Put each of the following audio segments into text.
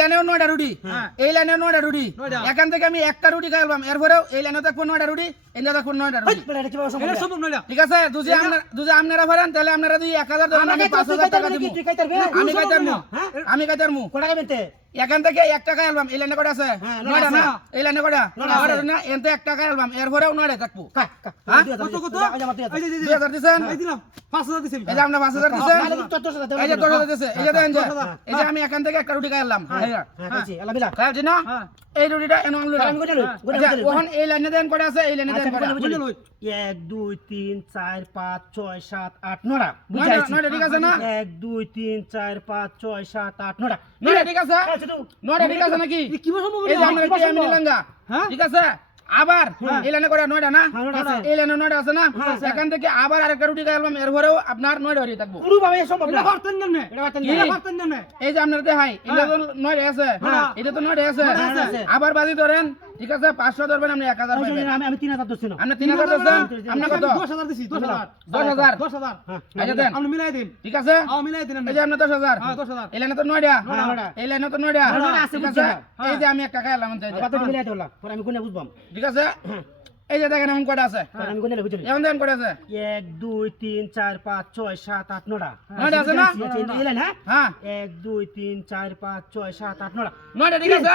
লাইনেও 9টা রুটি এই লাইনেও 9টা রুটি এখান থেকে আমি একটা রুটি খাইলাম এরপরেও এই লাইনেও দেখবো 9টা রুটি এনে দেখবো 9টা রুটি এটা সম্ভব নয় না। ঠিক আছে যদি আপনারা পারেন তাহলে আপনারা যদি 1000 ধরেন আমি 5000 টাকা দিব আমি খাইতারমু কোটা খাইতে এখান থেকে একটা খাইলাম এই লাইনে কটা আছে 9টা না এই লাইনে কটা 9টা না এনতে একটা খাইলাম এরপরেও 9টা থাকবো কত কত? এই যে 2000 দিছেন এই দিলাম 5000 দিছি এই যে আমরা 5000 দিছেন এই যে 10000 দিছে এই যে দেন যে 10,000 এই যে আমি এখান থেকে একটা রুটি খাইলাম খাইছি না হ্যাঁ। এই রুটিটা এনে আনলো আমি কোটা লই ওখান এই লাইনে দেন কটা আছে এই লাইনে দেন কটা 1 2 3 4 5 6 7 8 9টা 9টা ঠিক আছে না 1 2 3 4 5 6 7 8 9টা 9টা ঠিক আছে 9টা ঠিক আছে নাকি কি সম্ভব এই যে আমরা কি আমি নিলাঙ্গা হ্যাঁ? ঠিক আছে আবার এই লাইনে করে 9টা না হ্যাঁ, 9টা আছে। এই লাইনে 9টা আছে না এখান থেকে আবার আরেকটা রুটি খাইলাম এরপরেও আপনার 9টা হয়ে থাকবো পুরো ভাবে সম্ভব এটা না পারতেন না নে এটা পারতেন কি? না এটা পারতেন না নে এই যে আপনার দেখাই এটা তো 9টা আছে হ্যাঁ। এটা তো 9টা আছে নয়টা আছে। আবার বাজি ধরেন ঠিক আছে 500 ধরবেন আপনি 1000 ওই যে পাইবেন আমি 3000 দছি না আপনি 3000 দিচ্ছেন আপনি কত 10000 দিছি 10000 10,000 10000 আচ্ছা দেন আপনি মিলাই দিন ঠিক আছে মিলাই দিন এই যে আপনার 10,000 হ্যাঁ 10000 এই লাইনে তো 9টা নয়টা। এই লাইনে তো 9টা নয়টা আছে, ঠিক বুঝছি আছে না। এই যে আমি একটা খাইলাম বাদ দিলে মিলাই তোলা পরে আমি কোনে বুঝবাম ঠিক আছে এই যে দেখেন এখন কটা আছে পরে আমি কোনে বুঝলি এখন দেখেন কটা আছে 1 2 3 4 5 6 7 8 9টা 9টা আছে না এলেন হ্যাঁ হ্যাঁ 1 2 3 4 5 6 7 8 9টা 9টা ঠিক আছে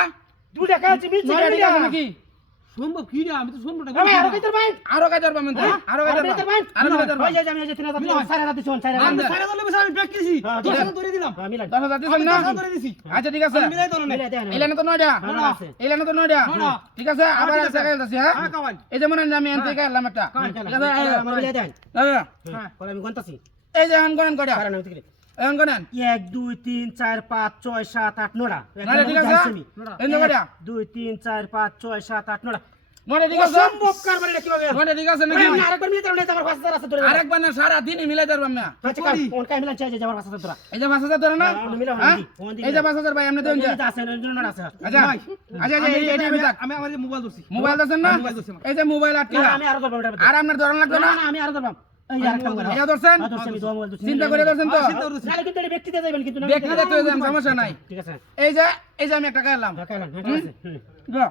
দুটা কাছে মিলছে 9টা ঠিক আছে নাকি সম্ভব কি রে আমি তো সম্ভব না আমি আরো কইতে ভাই আরো কাজ পাবেন তো আরো কাজ আরো কইতে ভাই আরো কাজ ভাই যাই আমি যে 3000 দিলাম 4000 দিছন 4000 আমি 4000 লেবে আমি ব্যাক করেছি হ্যাঁ, ঠিক আছে। 10000 ধরে দিলাম মিলাই 10,000 দিছেন না 10,000 ধরে দিছি আচ্ছা ঠিক আছে মিলাই দাও না মিলাই দেন এই লাইনে তো 9টা নয়টা আছে। এই লাইনে তো 9টা নয়টা। ঠিক আছে আবার ঠিক একটা আছে। খাইতেছি হ্যাঁ হ্যাঁ কাওয়াই এই যে মনে হয় আমি এনতে খাইলাম একটা ঠিক আছে আমার মিলাই দেন হ্যাঁ পরে আমি কোনটাছি এই যে এখন করেন কটা কারণ আমি ঠিক এখন করেন 1 2 3 4 5 6 7 8 9টা নয়টা ঠিক আছে এই যে কটা 2 3 4 5 6 7 8 9টা 9টা ঠিক আছে সম্ভব কারবার এটা কিভাবে 9টা ঠিক আছে নাকি আমি আরেকবার মিলাই তার আমার 5000 আছে ধরে আরেকবার না সারা দিনই মিলাই পারবাম না আচ্ছা কাল কোন কাই মিলাই চাই যে আমার 5000 ধরা এই যে 5,000 ধরে না হ্যাঁ, মিলাও, হ্যাঁ? ওখান দিয়ে এই যে 5,000 ভাই আপনি দেন যে এটা আছে না আছে আচ্ছা আচ্ছা এই থাক আমি আমার মোবাইল ধরছি মোবাইল দেন না মোবাইল ধরছি এই যে মোবাইল আটকে না, আমি আরো ধরব এটা আর আপনার ধরন লাগবে না না না আমি আরো ধরব এই যে আরেকটা করে এটা ধরছেন হ্যাঁ ধরছি আমি দোয়া মোবাইল ধরছি চিন্তা করে ধরছেন তো চিন্তা করছি না কিন্তু এটা ব্যক্তিতে যাবেন কিন্তু না ব্যক্তিগত হয়ে যান সমস্যা নাই ঠিক আছে এই যে আমি একটা খাইলাম কাইলাম হ্যাঁ ঠিক আছে দাও।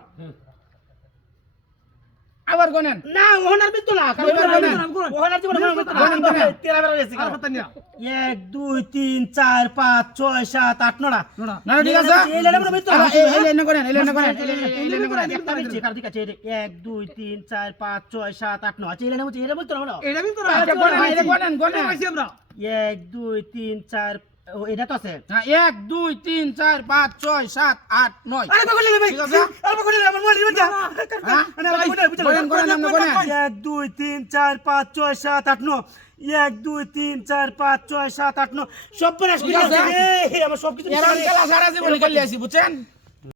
আবার কোনেন না ওহনার বিদ্য না এবার বলেন। ওহনার জীবন বলেন, বলেন। তেরা বেরা গেছে আর পারতেন না 1 2 3 4 5 6 7 8 9টা নোড়া না ঠিক আছে এই লাইনে মনে বিদ্য না এই লাইনে করেন এই লাইনে করেন এই লাইনে করেন একটা বিদ্য কার ঠিক আছে 1 2 3 4 5 6 7 8 9 আছে এই লাইনে বলছি এটা বলতো না এটা কিন্তু না আচ্ছা কোনেন এটা কোনেন কোনেন পাইছি আমরা 1 2 3 4 ও এটা তো আছে হ্যাঁ 1 2 3 4 5 6 7 8 9 আরে বগলে ভাই ঠিক আছে আরে বগলে আমার মোবাইল দিবেন যা হ্যাঁ মানে আমার মোবাইল বুঝছো কোনেন কোনেন আপনি কোনেন 1 2 3 4 5 6 7 8 9 1 2 3 4 5 6 7 8 9 সব বনাস ঠিক আছে। আমার সব কিছু এরাম খেলা সারা জীবন খেলে আসি বুঝছেন